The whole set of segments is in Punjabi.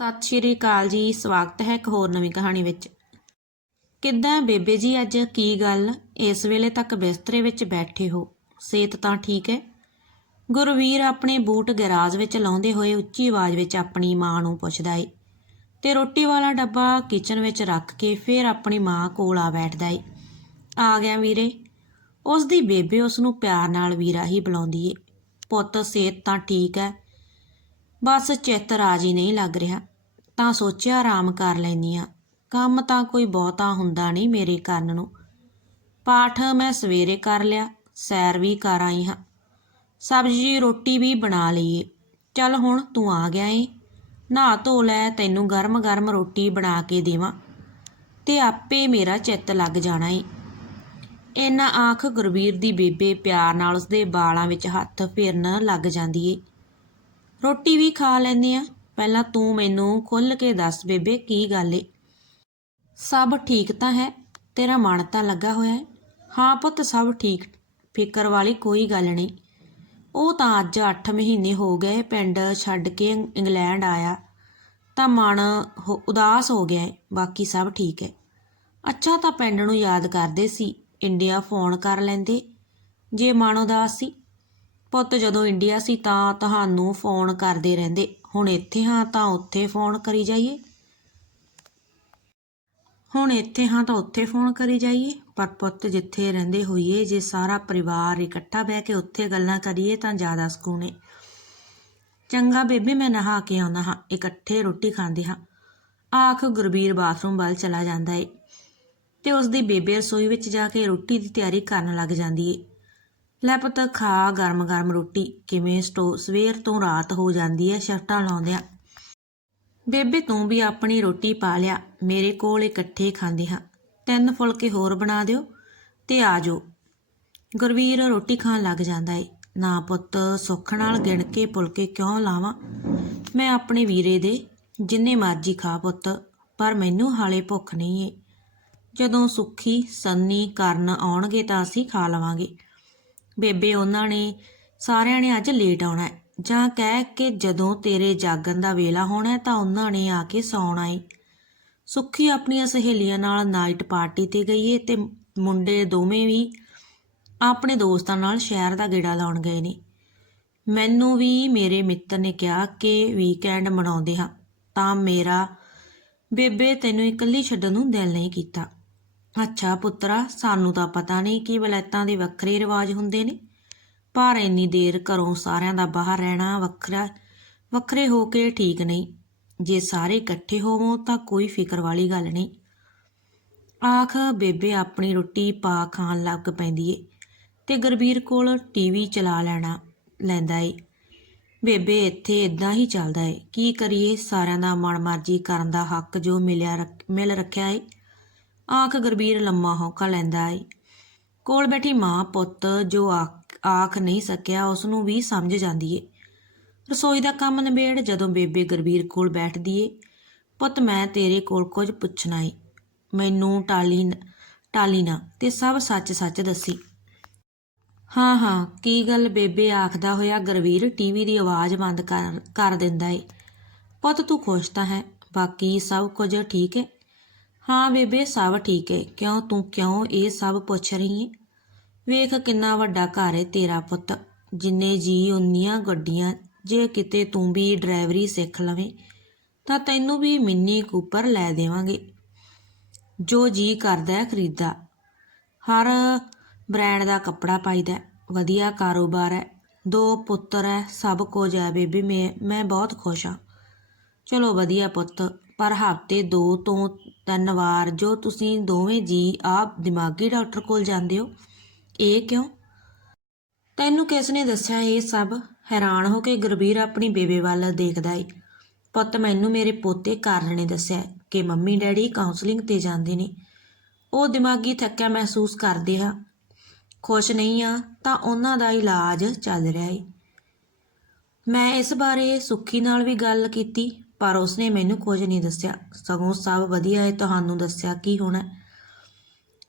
ਸਤਿ ਸ਼੍ਰੀ ਅਕਾਲ ਜੀ, ਸਵਾਗਤ ਹੈ ਇੱਕ ਹੋਰ ਨਵੀਂ ਕਹਾਣੀ ਵਿੱਚ। ਕਿੱਦਾਂ ਬੇਬੇ ਜੀ ਅੱਜ ਕੀ ਗੱਲ ਇਸ ਵੇਲੇ ਤੱਕ ਬਿਸਤਰੇ ਵਿੱਚ ਬੈਠੇ ਹੋ? ਸਿਹਤ ਤਾਂ ਠੀਕ ਹੈ? ਗੁਰਵੀਰ ਆਪਣੇ ਬੂਟ ਗੈਰਾਜ ਵਿੱਚ ਲਾਉਂਦੇ ਹੋਏ ਉੱਚੀ ਆਵਾਜ਼ ਵਿੱਚ ਆਪਣੀ ਮਾਂ ਨੂੰ ਪੁੱਛਦਾ ਏ ਤੇ ਰੋਟੀ ਵਾਲਾ ਡੱਬਾ ਕਿਚਨ ਵਿੱਚ ਰੱਖ ਕੇ ਫਿਰ ਆਪਣੀ ਮਾਂ ਕੋਲ ਆ ਬੈਠਦਾ ਏ। ਆ ਗਿਆ ਵੀਰੇ। ਉਸ ਦੀ ਬੇਬੇ ਉਸ ਨੂੰ ਪਿਆਰ ਨਾਲ ਵੀਰਾ ਹੀ ਬੁਲਾਉਂਦੀ ਏ। ਪੁੱਤ, ਸਿਹਤ ਤਾਂ ਠੀਕ ਹੈ। ਬਸ ਚਿੱਤ ਰਾਜੀ ਨਹੀਂ ਲੱਗ ਰਿਹਾ। ਤਾਂ ਸੋਚਿਆ ਆਰਾਮ ਕਰ ਲੈਨੀ ਆ। ਕੰਮ ਤਾਂ ਕੋਈ ਬਹੁਤਾ ਹੁੰਦਾ ਨਹੀਂ ਮੇਰੇ ਕਰਨ ਨੂੰ। ਪਾਠ ਮੈਂ ਸਵੇਰੇ ਕਰ ਲਿਆ, ਸੈਰ ਵੀ ਕਰ ਆਈ ਹਾਂ। ਸਬਜ਼ੀ ਰੋਟੀ ਵੀ ਬਣਾ ਲਈਏ। ਚੱਲ ਹੁਣ ਤੂੰ ਆ ਗਿਆ ਏ। ਨਹਾ ਧੋ ਲੈ, ਤੈਨੂੰ ਗਰਮ ਗਰਮ ਰੋਟੀ ਬਣਾ ਕੇ ਦੇਵਾਂ। ਤੇ ਆਪੇ ਮੇਰਾ ਚਿੱਤ ਲੱਗ ਜਾਣਾ ਏ। ਇੰਨਾ ਆਖ ਗੁਰਵੀਰ ਦੀ ਬੇਬੇ ਪਿਆਰ ਨਾਲ ਉਸਦੇ ਬਾਲਾਂ ਵਿੱਚ ਹੱਥ ਫੇਰਨ ਲੱਗ ਜਾਂਦੀ ਏ। ਰੋਟੀ ਵੀ ਖਾ ਲੈਂਦੇ ਆ। ਪਹਿਲਾਂ ਤੂੰ ਮੈਨੂੰ ਖੁੱਲ ਕੇ ਦੱਸ ਬੇਬੇ ਕੀ ਗੱਲ ਏ। ਸਭ ਠੀਕ ਤਾਂ ਹੈ, ਤੇਰਾ ਮਨ ਤਾਂ ਲੱਗਾ ਹੋਇਆ ਹੈ ਹਾਂ ਪੁੱਤ, ਸਭ ਠੀਕ, ਫਿਕਰ ਵਾਲੀ ਕੋਈ ਗੱਲ ਨਹੀਂ। ਉਹ ਤਾਂ ਅੱਜ 8 ਮਹੀਨੇ ਹੋ ਗਏ ਪਿੰਡ ਛੱਡ ਕੇ ਇੰਗਲੈਂਡ ਆਇਆ। ਤਾਂ ਮਨ ਹੋ- ਉਦਾਸ ਹੋ ਗਿਆ ਹੈ ਬਾਕੀ ਸਭ ਠੀਕ ਹੈ ਅੱਛਾ ਤਾਂ ਪਿੰਡ ਨੂੰ ਯਾਦ ਕਰਦੇ ਸੀ, ਇੰਡੀਆ ਫੋਨ ਕਰ ਲੈਂਦੇ। ਜੇ ਮਨ ਉਦਾਸ ਸੀ, ਪੁੱਤ ਜਦੋਂ ਇੰਡੀਆ ਸੀ ਤਾਂ ਤੁਹਾਨੂੰ ਫੋਨ ਕਰਦੇ ਰਹਿੰਦੇ। ਹੁਣ ਇੱਥੇ ਹਾਂ ਤਾਂ ਉੱਥੇ ਫੋਨ ਕਰੀ ਜਾਈਏ। ਹੁਣ ਇੱਥੇ ਹਾਂ ਤਾਂ ਉੱਥੇ ਫੋਨ ਕਰੀ ਜਾਈਏ। ਪਰ ਪੁੱਤ ਜਿੱਥੇ ਰਹਿੰਦੇ ਹੋਈਏ, ਜੇ ਸਾਰਾ ਪਰਿਵਾਰ ਇਕੱਠਾ ਬਹਿ ਕੇ ਉੱਥੇ ਗੱਲਾਂ ਕਰੀਏ ਤਾਂ ਜ਼ਿਆਦਾ ਸਕੂਨ ਏ। ਚੰਗਾ ਬੇਬੇ, ਮੈਂ ਨਹਾ ਕੇ ਆਉਂਦਾ ਹਾਂ, ਇਕੱਠੇ ਰੋਟੀ ਖਾਂਦੇ ਹਾਂ। ਆਖ ਗੁਰਬੀਰ ਬਾਥਰੂਮ ਵੱਲ ਚਲਾ ਜਾਂਦਾ ਏ ਤੇ ਉਸ ਦੀ ਬੇਬੇ ਰਸੋਈ ਵਿੱਚ ਜਾ ਕੇ ਰੋਟੀ ਦੀ ਤਿਆਰੀ ਕਰਨ ਲੱਗ ਜਾਂਦੀ ਏ। ਲੈ ਪੁੱਤ, ਖਾ ਗਰਮ ਗਰਮ ਰੋਟੀ। ਕਿਵੇਂ ਸਟੋ, ਸਵੇਰ ਤੋਂ ਰਾਤ ਹੋ ਜਾਂਦੀ ਹੈ ਸ਼ਿਫਟਾਂ ਲਾਉਂਦਿਆਂ। ਬੇਬੇ, ਤੂੰ ਵੀ ਆਪਣੀ ਰੋਟੀ ਪਾ ਲਿਆ। ਮੇਰੇ ਕੋਲ ਇਕੱਠੇ ਖਾਂਦੇ ਹਾਂ। ਤਿੰਨ ਫੁਲਕੇ ਹੋਰ ਬਣਾ ਦਿਓ ਤੇ ਆ ਜਾਓ। ਗੁਰਵੀਰ ਰੋਟੀ ਖਾਣ ਲੱਗ ਜਾਂਦਾ ਏ। ਨਾ ਪੁੱਤ, ਸੁੱਖ ਨਾਲ ਗਿਣ ਕੇ ਫੁਲਕੇ ਕਿਉਂ ਲਾਵਾਂ? ਮੈਂ ਆਪਣੇ ਵੀਰੇ ਦੇ ਜਿੰਨੇ ਮਰਜ਼ੀ ਖਾ ਪੁੱਤ, ਪਰ ਮੈਨੂੰ ਹਾਲੇ ਭੁੱਖ ਨਹੀਂ ਏ। ਜਦੋਂ ਸੁੱਖੀ, ਸੰਨੀ, ਕਰਨ ਆਉਣਗੇ ਤਾਂ ਅਸੀਂ ਖਾ ਲਵਾਂਗੇ। ਬੇਬੇ, ਉਹਨਾਂ ਨੇ ਸਾਰਿਆਂ ਨੇ ਅੱਜ ਲੇਟ ਆਉਣਾ ਹੈ। ਜਾਂ ਕਹਿ ਕਿ ਜਦੋਂ ਤੇਰੇ ਜਾਗਣ ਦਾ ਵੇਲਾ ਹੋਣਾ ਤਾਂ ਉਹਨਾਂ ਨੇ ਆ ਕੇ ਸੌਣਾ ਏ ਸੁੱਖੀ ਆਪਣੀਆਂ ਸਹੇਲੀਆਂ ਨਾਲ ਨਾਈਟ ਪਾਰਟੀ ਤੇ ਗਈ ਏ ਤੇ ਮੁੰਡੇ ਦੋਵੇਂ ਵੀ ਆਪਣੇ ਦੋਸਤਾਂ ਨਾਲ ਸ਼ਹਿਰ ਦਾ ਗੇੜਾ ਲਾਉਣ ਗਏ ਨੇ। ਮੈਨੂੰ ਵੀ ਮੇਰੇ ਮਿੱਤਰ ਨੇ ਕਿਹਾ ਕਿ ਵੀਕਐਂਡ ਮਨਾਉਂਦੇ ਹਾਂ, ਤਾਂ ਮੇਰਾ ਬੇਬੇ ਤੈਨੂੰ ਇਕੱਲੀ ਛੱਡਣ ਨੂੰ ਦਿਲ ਨਹੀਂ ਕੀਤਾ। ਅੱਛਾ ਪੁੱਤਰਾ, ਸਾਨੂੰ ਤਾਂ ਪਤਾ ਨਹੀਂ ਕਿ ਵਲੈਤਾਂ ਦੇ ਵੱਖਰੇ ਰਿਵਾਜ ਹੁੰਦੇ ਨੇ। ਪਰ ਇੰਨੀ ਦੇਰ ਘਰੋਂ ਸਾਰਿਆਂ ਦਾ ਬਾਹਰ ਰਹਿਣਾ ਵੱਖਰਾ, ਵੱਖਰੇ ਹੋ ਕੇ ਠੀਕ ਨਹੀਂ। ਜੇ ਸਾਰੇ ਇਕੱਠੇ ਹੋਵੋ ਤਾਂ ਕੋਈ ਫਿਕਰ ਵਾਲੀ ਗੱਲ ਨਹੀਂ। ਆਖ, ਬੇਬੇ ਆਪਣੀ ਰੋਟੀ ਪਾ ਖਾਣ ਲੱਗ ਪੈਂਦੀ ਏ ਤੇ ਗੁਰਬੀਰ ਕੋਲ ਟੀਵੀ ਚਲਾ ਲੈਣਾ, ਲੈਂਦਾ ਏ। ਬੇਬੇ, ਇੱਥੇ ਇਦਾਂ ਹੀ ਚੱਲਦਾ ਏ। ਕੀ ਕਰੀਏ? ਸਾਰਿਆਂ ਦਾ ਮਨ ਮਰਜ਼ੀ ਕਰਨ ਦਾ ਹੱਕ ਜੋ ਮਿਲਿਆ ਰੱਖ- ਮਿਲ ਰੱਖਿਆ ਏ। ਆਖ ਗੁਰਬੀਰ ਲੰਮਾ ਹੌਕਾ ਲੈਂਦਾ ਏ। ਕੋਲ ਬੈਠੀ ਮਾਂ ਪੁੱਤ ਜੋ ਆਖ ਆਖ ਨਹੀਂ ਸਕਿਆ ਉਸ ਨੂੰ ਵੀ ਸਮਝ ਜਾਂਦੀ ਏ। ਰਸੋਈ ਦਾ ਕੰਮ ਨਿਬੇੜ ਜਦੋਂ ਬੇਬੇ ਗੁਰਬੀਰ ਕੋਲ ਬੈਠਦੀ ਏ। ਪੁੱਤ, ਮੈਂ ਤੇਰੇ ਕੋਲ ਕੁਝ ਪੁੱਛਣਾ ਏ। ਮੈਨੂੰ ਟਾਲੀ ਨ- ਟਾਲੀ ਨਾ ਤੇ ਸਭ ਸੱਚ ਸੱਚ ਦੱਸੀ। ਹਾਂ ਹਾਂ, ਕੀ ਗੱਲ ਬੇਬੇ ਆਖਦਾ ਹੋਇਆ ਗੁਰਵੀਰ ਟੀਵੀ ਦੀ ਆਵਾਜ਼ ਬੰਦ ਕਰ ਕਰ ਦਿੰਦਾ ਏ। ਪੁੱਤ, ਤੂੰ ਖੁਸ਼ ਤਾਂ ਹੈ, ਬਾਕੀ ਸਭ ਕੁਝ ਠੀਕ ਹੈ ਹਾਂ ਬੇਬੇ, ਸਭ ਠੀਕ ਹੈ ਕਿਉਂ, ਤੂੰ ਕਿਉਂ ਇਹ ਸਭ ਪੁੱਛ ਰਹੀ ਹੈ ਵੇਖ ਕਿੰਨਾ ਵੱਡਾ ਘਰ ਹੈ ਤੇਰਾ ਪੁੱਤ। ਜਿੰਨੇ ਜੀ ਉਨੀਆਂ ਗੱਡੀਆਂ, ਜੇ ਕਿਤੇ ਤੂੰ ਵੀ ਡਰਾਈਵਰੀ ਸਿੱਖ ਲਵੇਂ, ਤਾਂ ਤੈਨੂੰ ਵੀ ਮਿੰਨੀ ਕੂਪਰ ਲੈ ਦੇਵਾਂਗੇ। ਜੋ ਜੀ ਕਰਦਾ ਹੈ ਖਰੀਦਾ ਹਰ ਬ੍ਰਾਂਡ ਦਾ ਕੱਪੜਾ ਪਾਈਦਾ ਵਧੀਆ ਕਾਰੋਬਾਰ ਹੈ ਦੋ ਪੁੱਤਰ ਹੈ ਸਭ ਕੁਝ ਹੈ ਬੇਬੀ। ਮੈਂ ਮੈਂ ਬਹੁਤ ਖੁਸ਼ ਹਾਂ। ਚਲੋ ਵਧੀਆ ਪੁੱਤ। ਪਰ ਹਫ਼ਤੇ ਦੋ ਤੋਂ ਤਿੰਨ ਵਾਰ ਜੋ ਤੁਸੀਂ ਦੋਵੇਂ ਜੀ ਆਪ ਦਿਮਾਗੀ ਡਾਕਟਰ ਕੋਲ ਜਾਂਦੇ ਹੋ, ਇਹ ਕਿਉਂ? ਤੈਨੂੰ ਕਿਸ ਨੇ ਦੱਸਿਆ ਇਹ ਸਭ? ਹੈਰਾਨ ਹੋ ਕੇ ਗੁਰਬੀਰ ਆਪਣੀ ਬੇਬੇ ਵੱਲ ਦੇਖਦਾ ਏ। ਪੁੱਤ ਮੈਨੂੰ ਮੇਰੇ ਪੋਤੇ ਕਾਰਨ ਨੇ ਦੱਸਿਆ ਕਿ ਮੰਮੀ ਡੈਡੀ ਕਾਉਂਸਲਿੰਗ ਤੇ ਜਾਂਦੇ ਨੇ। ਉਹ ਦਿਮਾਗੀ ਥੱਕਿਆ ਮਹਿਸੂਸ ਕਰਦੇ ਆ। ਖੁਸ਼ ਨਹੀਂ ਆ ਤਾਂ ਉਹਨਾਂ ਦਾ ਇਲਾਜ ਚੱਲ ਰਿਹਾ ਏ। ਮੈਂ ਇਸ ਬਾਰੇ ਸੁੱਖੀ ਨਾਲ ਵੀ ਗੱਲ ਕੀਤੀ। ਪਰ ਉਸਨੇ ਮੈਨੂੰ ਕੁਝ ਨਹੀਂ ਦੱਸਿਆ। ਸਗੋਂ ਸਭ ਵਧੀਆ ਹੈ ਤੁਹਾਨੂੰ ਦੱਸਿਆ ਕੀ ਹੋਣਾ?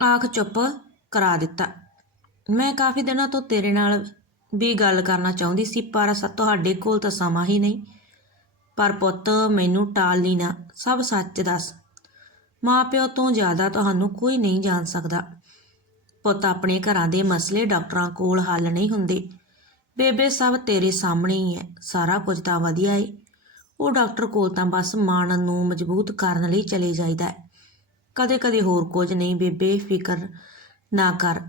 ਆਖ ਚੁੱਪ ਕਰਾ ਦਿੱਤਾ। ਮੈਂ ਕਾਫੀ ਦਿਨਾਂ ਤੋਂ ਤੇਰੇ ਨਾਲ ਵੀ ਗੱਲ ਕਰਨਾ ਚਾਹੁੰਦੀ ਸੀ, ਪਰ ਸ, ਤੁਹਾਡੇ ਕੋਲ ਤਾਂ ਸਮਾਂ ਹੀ ਨਹੀਂ। ਪਰ ਪੁੱਤ, ਮੈਨੂੰ ਟਾਲ ਲਈ ਨਾ, ਸਭ ਸੱਚ ਦੱਸ। ਮਾਪਿਓ ਤੋਂ ਜ਼ਿਆਦਾ ਤੁਹਾਨੂੰ ਕੋਈ ਨਹੀਂ ਜਾਣ ਸਕਦਾ। ਪੁੱਤ, ਆਪਣੇ ਘਰਾਂ ਦੇ ਮਸਲੇ ਡਾਕਟਰਾਂ ਕੋਲ ਹੱਲ ਨਹੀਂ ਹੁੰਦੇ। ਬੇਬੇ, ਸਭ ਤੇਰੇ ਸਾਹਮਣੇ ਹੀ ਹੈ। ਸਾਰਾ ਕੁਝ ਤਾਂ ਵਧੀਆ ਏ। ਉਹ ਡਾਕਟਰ ਕੋਲ ਤਾਂ ਬਸ ਮਨ ਨੂੰ ਮਜ਼ਬੂਤ ਕਰਨ ਲਈ ਚਲੇ ਜਾਈਦਾ ਹੈ। ਕਦੇ ਕਦੇ ਹੋਰ ਕੁਝ ਨਹੀਂ, ਬੇਬੇ, ਫਿਕਰ ਨਾ ਕਰ।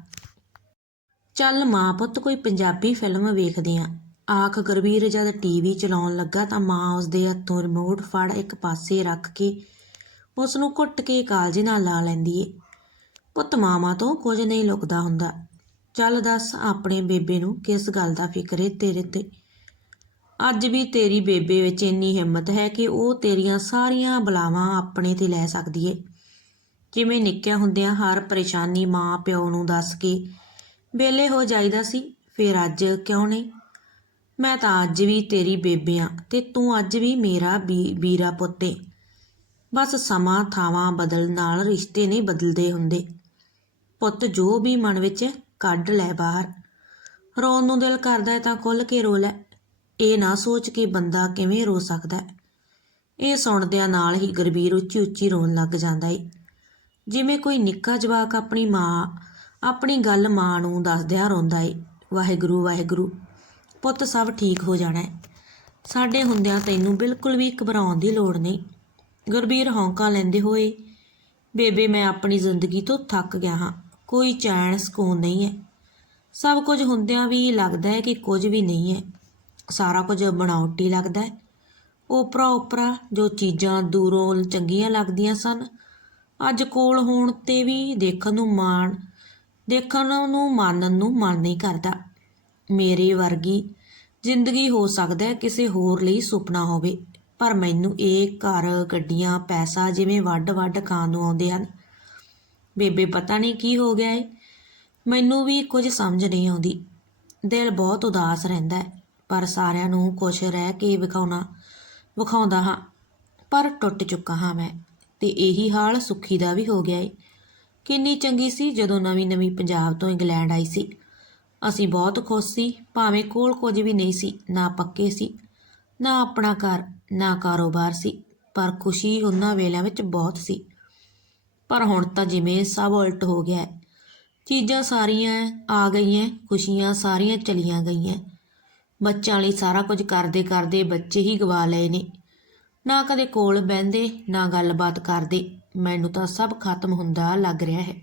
ਚੱਲ ਮਾਂ ਪੁੱਤ, ਕੋਈ ਪੰਜਾਬੀ ਫਿਲਮ ਵੇਖਦੇ ਆਂ। ਆਖ ਗੁਰਵੀਰ ਜਦ ਟੀਵੀ ਚਲਾਉਣ ਲੱਗਾ ਤਾਂ ਮਾਂ ਉਸਦੇ ਹੱਥੋਂ ਰਿਮੋਟ ਫੜ ਇੱਕ ਪਾਸੇ ਰੱਖ ਕੇ ਉਸ ਨੂੰ ਘੁੱਟ ਕੇ ਕਾਲਜੇ ਨਾਲ ਲਾ ਲੈਂਦੀ ਏ। ਪੁੱਤ ਮਾਮਾ ਤੋਂ ਕੁਝ ਨਹੀਂ ਲੁਕਦਾ ਹੁੰਦਾ। ਚੱਲ ਦੱਸ ਆਪਣੇ ਬੇਬੇ ਨੂੰ ਕਿਸ ਗੱਲ ਦਾ ਫਿਕਰ ਏ ਤੇਰੇ ਤੇ? ਅੱਜ ਵੀ ਤੇਰੀ ਬੇਬੇ ਵਿੱਚ ਇੰਨੀ ਹਿੰਮਤ ਹੈ ਕਿ ਉਹ ਤੇਰੀਆਂ ਸਾਰੀਆਂ ਬਲਾਵਾਂ ਆਪਣੇ ਤੇ ਲੈ ਸਕਦੀ ਏ। ਜਿਵੇਂ ਨਿੱਕਿਆਂ ਹੁੰਦਿਆਂ ਹਰ ਪਰੇਸ਼ਾਨੀ ਮਾਂ ਪਿਓ ਨੂੰ ਦੱਸ ਕੇ ਵੇਲੇ ਹੋ ਜਾਈਦਾ ਸੀ, ਫਿਰ ਅੱਜ ਕਿਉਂ ਨਹੀਂ? ਮੈਂ ਤਾਂ ਅੱਜ ਵੀ ਤੇਰੀ ਬੇਬੇ ਆਂ ਤੇ ਤੂੰ ਅੱਜ ਵੀ ਮੇਰਾ ਵੀ- ਵੀਰਾ ਪੁੱਤੇ ਬਸ ਸਮਾਂ ਥਾਵਾਂ ਬਦਲਣ ਨਾਲ ਰਿਸ਼ਤੇ ਨਹੀਂ ਬਦਲਦੇ ਹੁੰਦੇ। ਪੁੱਤ ਜੋ ਵੀ ਮਨ ਵਿੱਚ ਕੱਢ ਲੈ ਬਾਹਰ। ਰੋਣ ਨੂੰ ਦਿਲ ਕਰਦਾ ਹੈ ਤਾਂ ਖੁੱਲ ਕੇ ਰੋ ਲੈ। ਇਹ ਨਾ ਸੋਚ ਕੇ ਬੰਦਾ ਕਿਵੇਂ ਰੋ ਸਕਦਾ ਹੈ। ਇਹ ਸੁਣਦਿਆਂ ਨਾਲ ਹੀ ਗੁਰਬੀਰ ਉੱਚੀ ਉੱਚੀ ਰੋਣ ਲੱਗ ਜਾਂਦਾ ਏ। ਜਿਵੇਂ ਕੋਈ ਨਿੱਕਾ ਜਵਾਕ ਆਪਣੀ ਮਾਂ, ਆਪਣੀ ਗੱਲ ਮਾਂ ਨੂੰ ਦੱਸਦਿਆਂ ਰੋਂਦਾ ਏ, ਵਾਹਿਗੁਰੂ ਵਾਹਿਗੁਰੂ, ਪੁੱਤ ਸਭ ਠੀਕ ਹੋ ਜਾਣਾ ਸਾਡੇ ਹੁੰਦਿਆਂ ਤੈਨੂੰ ਬਿਲਕੁਲ ਵੀ ਘਬਰਾਉਣ ਦੀ ਲੋੜ ਨਹੀਂ ਗੁਰਬੀਰ ਹੌਂਕਾ ਲੈਂਦੇ ਹੋਏ, ਬੇਬੇ, ਮੈਂ ਆਪਣੀ ਜ਼ਿੰਦਗੀ ਤੋਂ ਥੱਕ ਗਿਆ ਹਾਂ। ਕੋਈ ਚੈਨ ਸਕੂਨ ਨਹੀਂ ਹੈ। ਸਭ ਕੁਝ ਹੁੰਦਿਆਂ ਵੀ ਲੱਗਦਾ ਹੈ ਕਿ ਕੁਝ ਵੀ ਨਹੀਂ ਹੈ। ਸਾਰਾ ਕੁਝ ਬਣਾਉਟੀ ਲੱਗਦਾ ਹੈ। ਓਪਰਾ ਓਪਰਾ ਜੋ ਚੀਜ਼ਾਂ ਦੂਰੋਂ ਚੰਗੀਆਂ ਲੱਗਦੀਆਂ ਸਨ, ਅੱਜ ਕੋਲ ਹੋਣ ਤੇ ਵੀ ਦੇਖਣ ਨੂੰ ਮਾਣ, ਦੇਖਣ ਨੂੰ ਮੰਨਣ ਨੂੰ ਮਨ ਨਹੀਂ ਕਰਦਾ। ਮੇਰੇ ਵਰਗੀ ਜ਼ਿੰਦਗੀ ਹੋ ਸਕਦਾ ਹੈ ਕਿਸੇ ਹੋਰ ਲਈ ਸੁਪਨਾ ਹੋਵੇ, ਪਰ ਮੈਨੂੰ ਇਹ ਘਰ ਗੱਡੀਆਂ, ਪੈਸਾ ਜਿਵੇਂ ਵੱਡ ਵੱਡ ਖਾਣ ਨੂੰ ਆਉਂਦੇ ਹਨ। ਬੇਬੇ ਪਤਾ ਨਹੀਂ ਕੀ ਹੋ ਗਿਆ ਏ, ਮੈਨੂੰ ਵੀ ਕੁਝ ਸਮਝ ਨਹੀਂ ਆਉਂਦੀ। ਦਿਲ ਬਹੁਤ ਉਦਾਸ ਰਹਿੰਦਾ ਹੈ। ਪਰ ਸਾਰਿਆਂ ਨੂੰ ਖੁਸ਼ ਰਹਿ ਕੇ ਵਿਖਾਉਣਾ, ਵਿਖਾਉਂਦਾ ਹਾਂ। ਪਰ ਟੁੱਟ ਚੁੱਕਾ ਹਾਂ ਮੈਂ ਤੇ ਇਹੀ ਹਾਲ ਸੁੱਖੀ ਦਾ ਵੀ ਹੋ ਗਿਆ ਏ। ਕਿੰਨੀ ਚੰਗੀ ਸੀ ਜਦੋਂ ਨਵੀਂ ਨਵੀਂ ਪੰਜਾਬ ਤੋਂ ਇੰਗਲੈਂਡ ਆਈ ਸੀ। ਅਸੀਂ ਬਹੁਤ ਖੁਸ਼ ਸੀ, ਭਾਵੇਂ ਕੋਲ ਕੁਝ ਵੀ ਨਹੀਂ ਸੀ, ਨਾ ਪੱਕੇ ਸੀ, ਨਾ ਆਪਣਾ ਘਰ, ਨਾ ਕਾਰੋਬਾਰ ਸੀ, ਪਰ ਖੁਸ਼ੀ ਉਹਨਾਂ ਵੇਲਿਆਂ ਵਿੱਚ ਬਹੁਤ ਸੀ। ਪਰ ਹੁਣ ਤਾਂ ਜਿਵੇਂ ਸਭ ਉਲਟ ਹੋ ਗਿਆ ਹੈ ਚੀਜ਼ਾਂ ਸਾਰੀਆਂ ਆ ਗਈਆਂ, ਖੁਸ਼ੀਆਂ ਸਾਰੀਆਂ ਚਲੀਆਂ ਗਈਆਂ। ਬੱਚਿਆਂ ਲਈ ਸਾਰਾ ਕੁਝ ਕਰਦੇ ਕਰਦੇ ਬੱਚੇ ਹੀ ਗਵਾ ਲਏ ਨੇ। ਨਾ ਕਦੇ ਕੋਲ ਬਹਿੰਦੇ, ਨਾ ਗੱਲਬਾਤ ਕਰਦੇ। ਮੈਨੂੰ ਤਾਂ ਸਭ ਖਤਮ ਹੁੰਦਾ ਲੱਗ ਰਿਹਾ ਹੈ।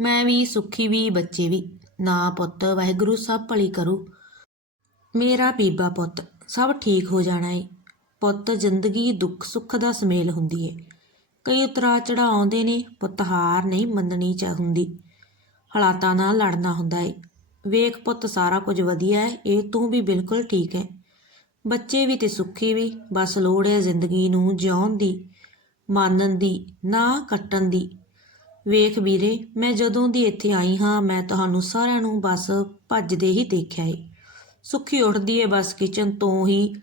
ਮੈਂ ਵੀ, ਸੁੱਖੀ ਵੀ, ਬੱਚੇ ਵੀ। ਨਾ ਪੁੱਤ, ਵਾਹਿਗੁਰੂ ਸਭ ਭਲੀ ਕਰੂ। ਮੇਰਾ ਬੀਬਾ ਪੁੱਤ, ਸਭ ਠੀਕ ਹੋ ਜਾਣਾ ਏ। ਪੁੱਤ, ਜ਼ਿੰਦਗੀ ਦੁੱਖ ਸੁੱਖ ਦਾ ਸਮੇਲ ਹੁੰਦੀ ਏ। ਕਈ ਉਤਰਾ ਚੜਾ ਆਉਂਦੇ ਨੇ, ਪੁੱਤ ਹਾਰ ਨਹੀਂ ਮੰਨਣੀ ਚਾਹ ਹੁੰਦੀ। ਹਾਲਾਤਾਂ ਨਾਲ ਲੜਨਾ ਹੁੰਦਾ ਏ। ਵੇਖ ਪੁੱਤ ਸਾਰਾ ਕੁਝ ਵਧੀਆ ਹੈ ਇਹ ਤੂੰ ਵੀ ਬਿਲਕੁਲ ਠੀਕ ਹੈ। ਬੱਚੇ ਵੀ ਤੇ ਸੁੱਖੀ ਵੀ ਬਸ ਲੋੜ ਹੈ ਜ਼ਿੰਦਗੀ ਨੂੰ ਜਿਉਣ ਦੀ ਮਾਨਣ ਦੀ ਨਾ ਕੱਟਣ ਦੀ। ਵੇਖ ਵੀਰੇ ਮੈਂ ਜਦੋਂ ਦੀ ਇੱਥੇ ਆਈ ਹਾਂ ਮੈਂ ਤੁਹਾਨੂੰ ਸਾਰਿਆਂ ਨੂੰ ਬਸ ਭੱਜਦੇ ਹੀ ਦੇਖਿਆ ਏ। ਸੁੱਖੀ ਉੱਠਦੀ ਏ ਬਸ ਕਿਚਨ ਤੋਂ ਹੀ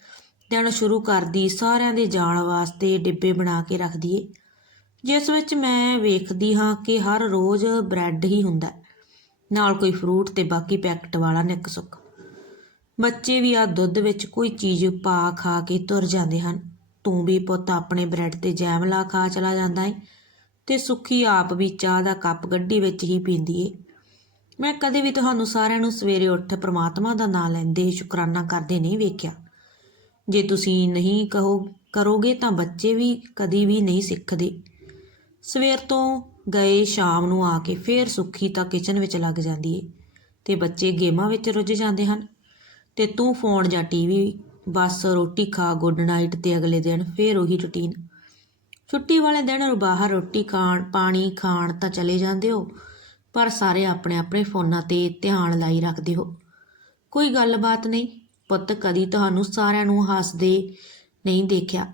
ਦਿਨ ਸ਼ੁਰੂ ਕਰਦੀ ਸਾਰਿਆਂ ਦੇ ਜਾਣ ਵਾਸਤੇ ਡਿੱਬੇ ਬਣਾ ਕੇ ਰੱਖਦੀ ਏ। ਜਿਸ ਵਿੱਚ ਮੈਂ ਵੇਖਦੀ ਹਾਂ ਕਿ ਹਰ ਰੋਜ਼ ਬ੍ਰੈਡ ਹੀ ਹੁੰਦਾ ਹੈ, ਨਾਲ ਕੋਈ ਫਰੂਟ ਤੇ ਬਾਕੀ ਪੈਕਟ ਵਾਲਾ ਨਿੱਕ ਸੁੱਕ। ਬੱਚੇ ਵੀ ਆ ਦੁੱਧ ਵਿੱਚ ਕੋਈ ਚੀਜ਼ ਪਾ ਖਾ ਕੇ ਤੁਰ ਜਾਂਦੇ ਹਨ। ਤੂੰ ਵੀ ਪੁੱਤ ਆਪਣੇ ਬ੍ਰੈਡ ਤੇ ਜੈਮ ਲਾ ਖਾ ਚਲਾ ਜਾਂਦਾ ਏ ਤੇ ਸੁੱਖੀ ਆਪ ਵੀ ਚਾਹ ਦਾ ਕੱਪ ਗੱਡੀ ਵਿੱਚ ਹੀ ਪੀਂਦੀ ਏ। ਮੈਂ ਕਦੇ ਵੀ ਤੁਹਾਨੂੰ ਸਾਰਿਆਂ ਨੂੰ ਸਵੇਰੇ ਉੱਠ ਪ੍ਰਮਾਤਮਾ ਦਾ ਨਾਮ ਲੈਂਦੇ ਸ਼ੁਕਰਾਨਾ ਕਰਦੇ ਨਹੀਂ ਵੇਖਿਆ। ਜੇ ਤੁਸੀਂ ਨਹੀਂ ਕਹੋ, ਕਰੋਗੇ ਤਾਂ ਬੱਚੇ ਵੀ ਕਦੀ ਵੀ ਨਹੀਂ ਸਿੱਖਦੇ। ਸਵੇਰ ਤੋਂ ਗਏ ਸ਼ਾਮ ਨੂੰ ਆ ਕੇ ਫੇਰ ਸੁੱਖੀ ਤਾਂ ਕਿਚਨ ਵਿੱਚ ਲੱਗ ਜਾਂਦੀ ਏ ਤੇ ਬੱਚੇ ਗੇਮਾਂ ਵਿੱਚ ਰੁੱਝ ਜਾਂਦੇ ਹਨ। ਤੇ ਤੂੰ ਫੋਨ ਜਾਂ ਟੀਵੀ ਬਸ, ਰੋਟੀ ਖਾ ਗੁੱਡ ਨਾਈਟ ਤੇ ਅਗਲੇ ਦਿਨ ਫੇਰ ਉਹੀ ਰੁਟੀਨ ਛੁੱਟੀ ਵਾਲੇ ਦਿਨ ਬਾਹਰ ਰੋਟੀ ਖਾਣ, ਪਾਣੀ ਖਾਣ ਤਾਂ ਚਲੇ ਜਾਂਦੇ ਹੋ, ਪਰ ਸਾਰੇ ਆਪਣੇ ਆਪਣੇ ਫੋਨਾਂ ਤੇ ਧਿਆਨ ਲਾਈ ਰੱਖਦੇ ਹੋ। ਕੋਈ ਗੱਲਬਾਤ ਨਹੀਂ, ਪੁੱਤ ਕਦੀ ਤੁਹਾਨੂੰ ਸਾਰਿਆਂ ਨੂੰ ਹੱਸਦੇ ਨਹੀਂ ਦੇਖਿਆ।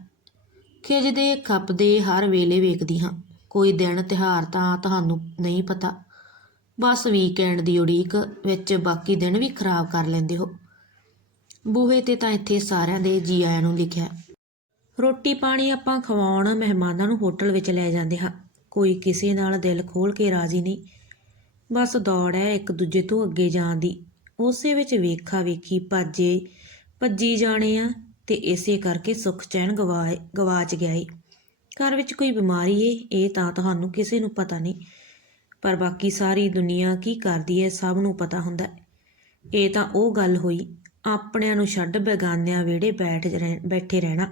ਖਿਜਦੇ ਖੱਪਦੇ ਹਰ ਵੇਲੇ ਵੇਖਦੀ ਹਾਂ। ਕੋਈ ਦਿਨ ਤਿਹਾਰ ਤਾਂ ਤੁਹਾਨੂੰ ਨਹੀਂ ਪਤਾ। ਬਸ ਵੀਕਐਂਡ ਦੀ ਉਡੀਕ ਵਿੱਚ ਬਾਕੀ ਦਿਨ ਵੀ ਖਰਾਬ ਕਰ ਲੈਂਦੇ ਹੋ। ਬੂਹੇ ਤੇ ਤਾਂ ਇੱਥੇ ਸਾਰਿਆਂ ਦੇ ਜੀ ਆਇਆਂ ਨੂੰ ਲਿਖਿਆ। ਰੋਟੀ ਪਾਣੀ ਆਪਾਂ ਖਵਾਉਣ ਮਹਿਮਾਨਾਂ ਨੂੰ ਹੋਟਲ ਵਿੱਚ ਲੈ ਜਾਂਦੇ ਹਾਂ। ਕੋਈ ਕਿਸੇ ਨਾਲ ਦਿਲ ਖੋਲ ਕੇ ਰਾਜ਼ੀ ਨਹੀਂ। ਬਸ ਦੌੜ ਹੈ ਇੱਕ ਦੂਜੇ ਤੋਂ ਅੱਗੇ ਜਾਣ ਦੀ। ਉਸੇ ਵਿੱਚ ਵੇਖਾ ਵੇਖੀ ਭੱਜੇ, ਭੱਜੀ ਜਾਣੇ ਆ ਤੇ ਇਸੇ ਕਰਕੇ ਸੁੱਖ ਚੈਨ ਗਵਾਏ ਗਵਾਚ ਗਿਆ ਏ। ਘਰ ਵਿੱਚ ਕੋਈ ਬਿਮਾਰੀ ਏ, ਇਹ ਤਾਂ ਤੁਹਾਨੂੰ ਕਿਸੇ ਨੂੰ ਪਤਾ ਨਹੀਂ। ਪਰ ਬਾਕੀ ਸਾਰੀ ਦੁਨੀਆ ਕੀ ਕਰਦੀ ਹੈ ਸਭ ਨੂੰ ਪਤਾ ਹੁੰਦਾ ਹੈ। ਇਹ ਤਾਂ ਉਹ ਗੱਲ ਹੋਈ, ਆਪਣਿਆਂ ਨੂੰ ਛੱਡ ਬੇਗਾਨਿਆਂ ਵਿਹੜੇ ਬੈਠ ਰਹਿ- ਬੈਠੇ ਰਹਿਣਾ।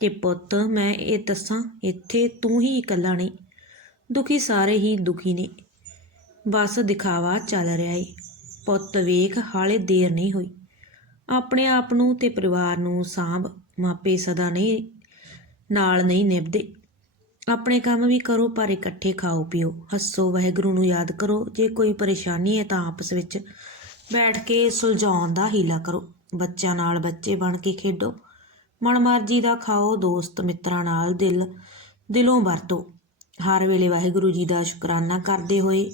ਕਿ ਪੁੱਤ, ਮੈਂ ਇਹ ਦੱਸਾਂ, ਇੱਥੇ ਤੂੰ ਹੀ ਇਕੱਲਾ ਨਹੀਂ। ਦੁਖੀ ਸਾਰੇ ਹੀ ਦੁਖੀ ਨੇ। ਬਸ ਦਿਖਾਵਾ ਚੱਲ ਰਿਹਾ ਏ। ਪੁੱਤ ਵੇਖ, ਹਾਲੇ ਦੇਰ ਨਹੀਂ ਹੋਈ। ਆਪਣੇ ਆਪ ਨੂੰ ਤੇ ਪਰਿਵਾਰ ਨੂੰ ਸਾਂਭ, ਮਾਪੇ ਸਦਾ ਨਹੀਂ ਨਾਲ ਨਹੀਂ ਨਿਭਦੇ। ਆਪਣੇ ਕੰਮ ਵੀ ਕਰੋ, ਪਰ ਇਕੱਠੇ ਖਾਓ ਪੀਓ। ਹੱਸੋ, ਵਾਹਿਗੁਰੂ ਨੂੰ ਯਾਦ ਕਰੋ। ਜੇ ਕੋਈ ਪਰੇਸ਼ਾਨੀ ਹੈ ਤਾਂ ਆਪਸ ਵਿੱਚ ਬੈਠ ਕੇ ਸੁਲਝਾਉਣ ਦਾ ਹੀਲਾ ਕਰੋ। ਬੱਚਿਆਂ ਨਾਲ ਬੱਚੇ ਬਣ ਕੇ ਖੇਡੋ। ਮਨਮਰਜ਼ੀ ਦਾ ਖਾਓ, ਦੋਸਤ ਮਿੱਤਰਾਂ ਨਾਲ ਦਿਲ, ਦਿਲੋਂ ਵਰਤੋ। ਹਰ ਵੇਲੇ ਵਾਹਿਗੁਰੂ ਜੀ ਦਾ ਸ਼ੁਕਰਾਨਾ ਕਰਦੇ ਹੋਏ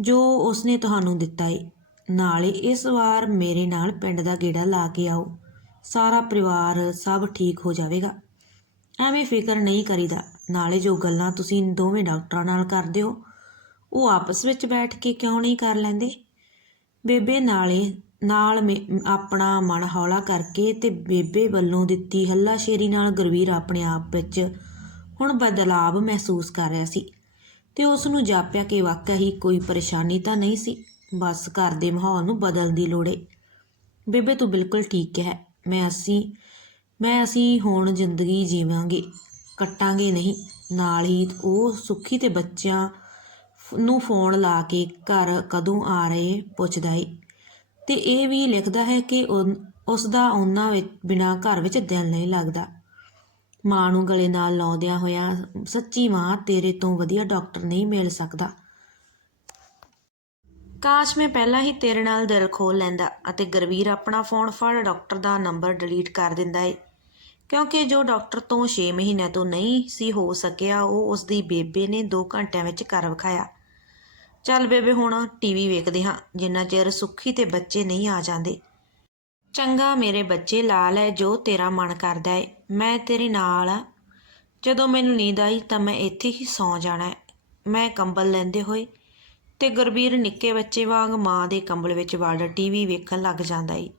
ਜੋ ਉਸਨੇ ਤੁਹਾਨੂੰ ਦਿੱਤਾ ਏ। ਨਾਲੇ ਇਸ ਵਾਰ ਮੇਰੇ ਨਾਲ ਪਿੰਡ ਦਾ ਗੇੜਾ ਲਾ ਕੇ ਆਓ। ਸਾਰਾ ਪਰਿਵਾਰ ਸਭ ਠੀਕ ਹੋ ਜਾਵੇਗਾ। ਐਵੇਂ ਫਿਕਰ ਨਹੀਂ ਕਰੀਦਾ। ਨਾਲੇ ਜੋ ਗੱਲਾਂ ਤੁਸੀਂ ਦੋਵੇਂ ਡਾਕਟਰਾਂ ਨਾਲ ਕਰਦੇ ਹੋ, ਉਹ ਆਪਸ ਵਿੱਚ ਬੈਠ ਕੇ ਕਿਉਂ ਨਹੀਂ ਕਰ ਲੈਂਦੇ? ਬੇਬੇ ਨਾਲੇ, ਨਾਲ ਮੇ- ਆਪਣਾ ਮਨ ਹੌਲਾ ਕਰਕੇ ਤੇ ਬੇਬੇ ਵੱਲੋਂ ਦਿੱਤੀ ਹੱਲਾਸ਼ੇਰੀ ਨਾਲ ਗੁਰਵੀਰ ਆਪਣੇ ਆਪ ਵਿੱਚ ਹੁਣ ਬਦਲਾਵ ਮਹਿਸੂਸ ਕਰ ਰਿਹਾ ਸੀ ਤੇ ਉਸ ਨੂੰ ਜਾਪਿਆ ਕਿ ਵਾਕਿਆ ਹੀ ਕੋਈ ਪਰੇਸ਼ਾਨੀ ਤਾਂ ਨਹੀਂ ਸੀ, ਬਸ ਘਰ ਦੇ ਮਾਹੌਲ ਨੂੰ ਬਦਲਣ ਦੀ ਲੋੜ ਏ। ਬੇਬੇ ਤੂੰ ਬਿਲਕੁਲ ਠੀਕ ਹੈ, ਮੈਂ ਅਸੀਂ ਮੈਂ ਅਸੀਂ ਹੁਣ ਜ਼ਿੰਦਗੀ ਜੀਵਾਂਗੇ, ਕੱਟਾਂਗੇ ਨਹੀਂ। ਨਾਲ ਹੀ ਉਹ ਸੁੱਖੀ ਤੇ ਬੱਚਿਆਂ ਨੂੰ ਫੋਨ ਲਾ ਕੇ ਘਰ ਕਦੋਂ ਆ ਰਹੇ ਪੁੱਛਦਾ ਏ। ਤੇ ਇਹ ਵੀ ਲਿਖਦਾ ਹੈ ਕਿ ਉਨ- ਉਸ ਦਾ ਉਹਨਾਂ ਵਿੱਚ ਬਿਨਾਂ ਘਰ ਵਿੱਚ ਦਿਲ ਨਹੀਂ ਲੱਗਦਾ। ਮਾਂ ਨੂੰ ਗਲੇ ਨਾਲ ਲਾਉਂਦਿਆਂ ਹੋਇਆ, ਸੱਚੀ ਮਾਂ, ਤੇਰੇ ਤੋਂ ਵਧੀਆ ਡਾਕਟਰ ਨਹੀਂ ਮਿਲ ਸਕਦਾ। ਕਾਸ਼ ਮੈਂ ਪਹਿਲਾਂ ਹੀ ਤੇਰੇ ਨਾਲ ਦਿਲ ਖੋਲ ਲੈਂਦਾ ਅਤੇ ਗੁਰਵੀਰ ਆਪਣਾ ਫੋਨ ਫੜ ਡਾਕਟਰ ਦਾ ਨੰਬਰ ਡਿਲੀਟ ਕਰ ਦਿੰਦਾ ਏ। ਕਿਉਂਕਿ ਜੋ ਡਾਕਟਰ ਤੋਂ 6 ਮਹੀਨਿਆਂ ਤੋਂ ਨਹੀਂ ਸੀ ਹੋ ਸਕਿਆ, ਉਹ ਉਸ ਦੀ ਬੇਬੇ ਨੇ 2 ਘੰਟਿਆਂ ਵਿੱਚ ਕਰ ਵਿਖਾਇਆ। ਚੱਲ ਬੇਬੇ, ਹੁਣ ਟੀਵੀ ਵੇਖਦੇ ਹਾਂ, ਜਿੰਨਾ ਚਿਰ ਸੁੱਖੀ ਤੇ ਬੱਚੇ ਨਹੀਂ ਆ ਜਾਂਦੇ। ਚੰਗਾ, ਮੇਰੇ ਬੱਚੇ ਲਾਲ ਹੈ ਜੋ ਤੇਰਾ ਮਨ ਕਰਦਾ ਏ। ਮੈਂ ਤੇਰੇ ਨਾਲ ਆ। ਜਦੋਂ ਮੈਨੂੰ ਨੀਂਦ ਆਈ, ਤਾਂ ਮੈਂ ਇੱਥੇ ਹੀ ਸੌਂ ਜਾਣਾ ਹੈ ਮੈਂ ਕੰਬਲ ਲੈਂਦੇ ਹੋਏ ਤੇ ਗੁਰਬੀਰ ਨਿੱਕੇ ਬੱਚੇ ਵਾਂਗ ਮਾਂ ਦੇ ਕੰਬਲ ਵਿੱਚ ਵੜ ਟੀਵੀ ਵੇਖਣ ਲੱਗ ਜਾਂਦਾ ਏ।